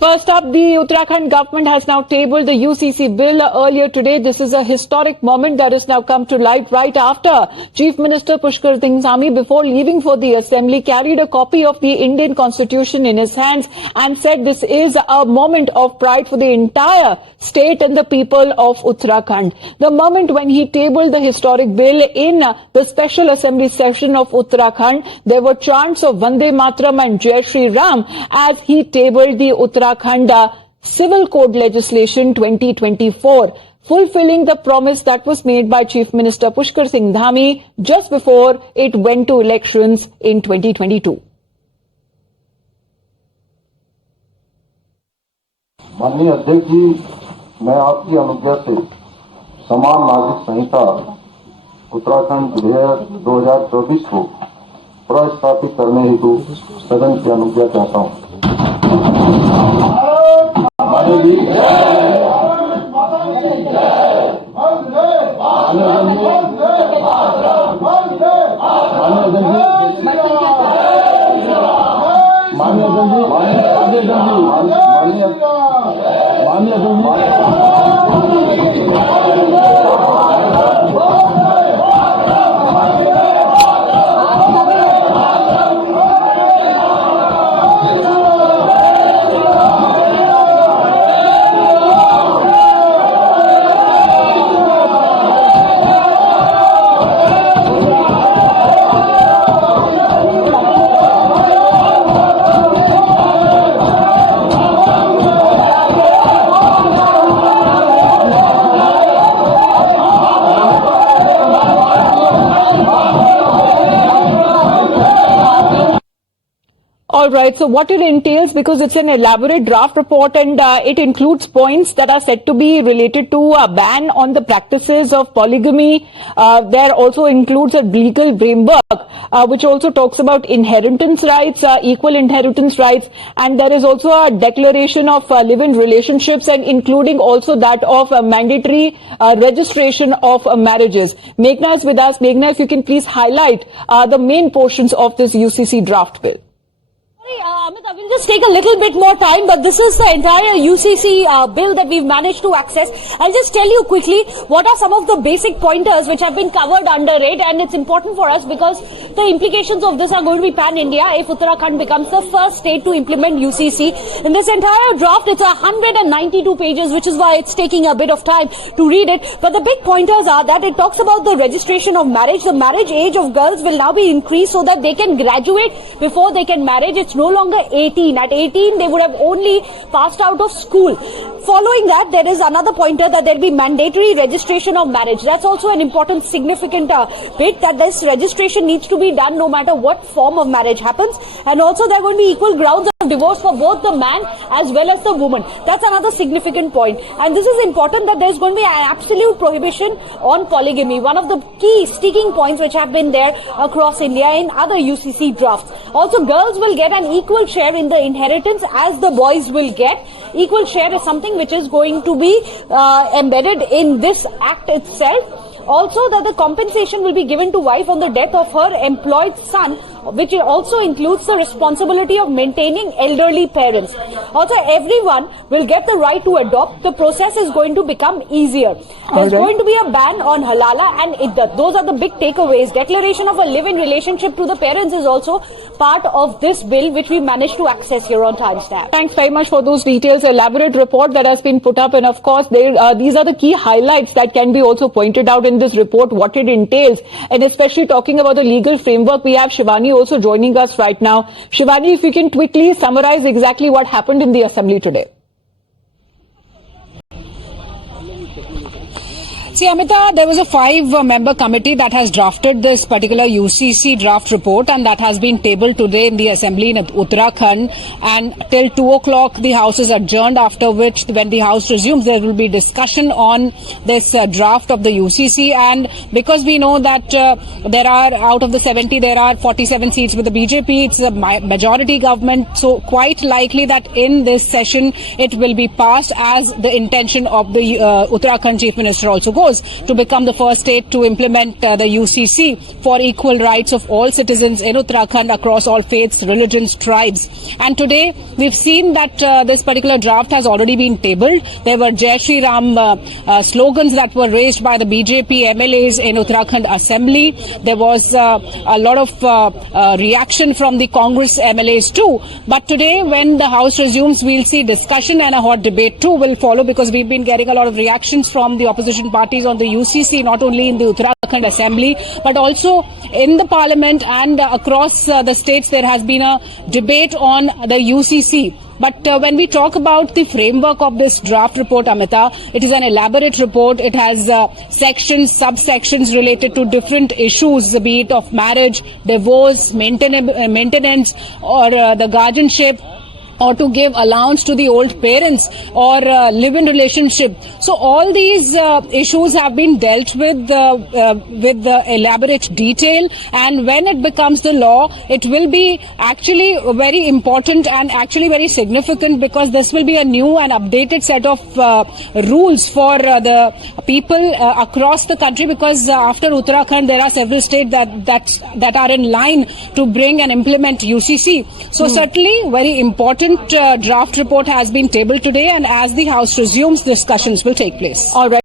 First up, the Uttarakhand government has now tabled the UCC bill earlier today. This is a historic moment that has now come to light right after Chief Minister Pushkar Singh Dhami, before leaving for the assembly, carried a copy of the Indian Constitution in his hands and said this is a moment of pride for the entire state and the people of Uttarakhand. The moment when he tabled the historic bill in the special assembly session of Uttarakhand, there were chants of Vande Mataram and Jai Shri Ram as he tabled the Uttarakhand Civil Code legislation 2024, fulfilling the promise that was made by Chief Minister Pushkar Singh Dhami just before it went to elections in 2022. माननीय अध्यक्ष जी, मैं आपकी अनुज्ञा से समान नागरिक संहिता उत्तराखंड विधेयक 2024 को प्रस्तावित करने हेतु सदन की अनुज्ञा चाहता हूँ। All right, so what it entails, because it's an elaborate draft report and it includes points that are said to be related to a ban on the practices of polygamy. There also includes a legal framework which also talks about inheritance rights, equal inheritance rights, and there is also a declaration of live-in relationships, and including also that of mandatory registration of marriages. Meghna is with us. Meghna, if you can please highlight the main portions of this UCC draft bill. Amit, I will just take a little bit more time, but this is the entire UCC bill that we've managed to access. I'll just tell you quickly what are some of the basic pointers which have been covered under it, and it's important for us because the implications of this are going to be pan-India if Uttarakhand becomes the first state to implement UCC. In this entire draft, it's 192 pages, which is why it's taking a bit of time to read it. But the big pointers are that it talks about the registration of marriage. The marriage age of girls will now be increased so that they can graduate before they can marry. It's no longer 18. At 18, they would have only passed out of school. Following that, there is another pointer that there will be mandatory registration of marriage. That's also an important, significant bit, that this registration needs to be done no matter what form of marriage happens. And also, there are going to be equal grounds of divorce for both the man as well as the woman. That's another significant point. And this is important, that there's going to be an absolute prohibition on polygamy. One of the key sticking points which have been there across India in other UCC drafts. Also, girls will get an equal share in the inheritance as the boys will get. Equal share is something which is going to be embedded in this act itself. Also, that the compensation will be given to wife on the death of her employed son, which also includes the responsibility of maintaining elderly parents. Also, everyone will get the right to adopt. The process is going to become easier. There's going to be a ban on halala and iddat. Those are the big takeaways. Declaration of a live-in relationship to the parents is also part of this bill, which we managed to access here on Timestamp. Thanks very much for those details. Elaborate report that has been put up, and of course, these are the key highlights that can be also pointed out in this report, what it entails, and especially talking about the legal framework. We have Shivani also joining us right now. Shivani, if you can quickly summarize exactly what happened in the assembly today. See, Amita, there was a 5-member committee that has drafted this particular UCC draft report, and that has been tabled today in the assembly in Uttarakhand, and till 2 o'clock the house is adjourned, after which when the house resumes there will be discussion on this draft of the UCC. And because we know that there are, out of the 70, there are 47 seats with the BJP, it's a majority government, so quite likely that in this session it will be passed, as the intention of the Uttarakhand Chief Minister also goes. propose to become the first state to implement the UCC for equal rights of all citizens in Uttarakhand across all faiths, religions, tribes. And today we've seen that this particular draft has already been tabled. There were Jai Shri Ram slogans that were raised by the BJP MLAs in Uttarakhand Assembly. There was a lot of reaction from the Congress MLAs too. But today, when the House resumes, we'll see discussion and a hot debate too will follow, because we've been getting a lot of reactions from the opposition parties on the UCC, not only in the Uttarakhand Assembly, but also in the Parliament and across the states. There has been a debate on the UCC. But when we talk about the framework of this draft report, Amita, it is an elaborate report. It has sections, subsections related to different issues, be it of marriage, divorce, maintenance, or the guardianship, or to give allowance to the old parents, or live-in relationship. So all these issues have been dealt with elaborate detail, and when it becomes the law, it will be actually very important and actually very significant, because this will be a new and updated set of rules for the people across the country, because after Uttarakhand there are several states that are in line to bring and implement UCC. So certainly very important draft report has been tabled today, and as the House resumes, discussions will take place. All right.